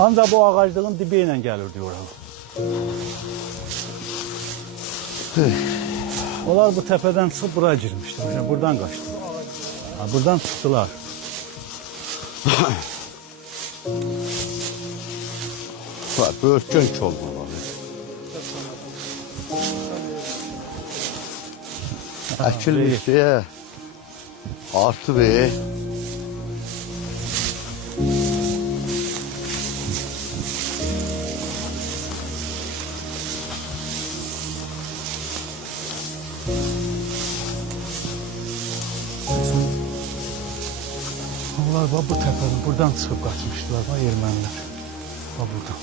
Ancaq bu ağaclığın dibi ilə gəlirdi oralı. Onlar bu təpədən çıxıb buraya girmişdi. Yəni buradan qaçdı. Buradan çıxdılar. Böyükgön kolma var. Əkilmişdi ya. Artdı be. Onlar bu təpədən buradan çıxıb qaçmışdılar. Ermənilər. Buradan.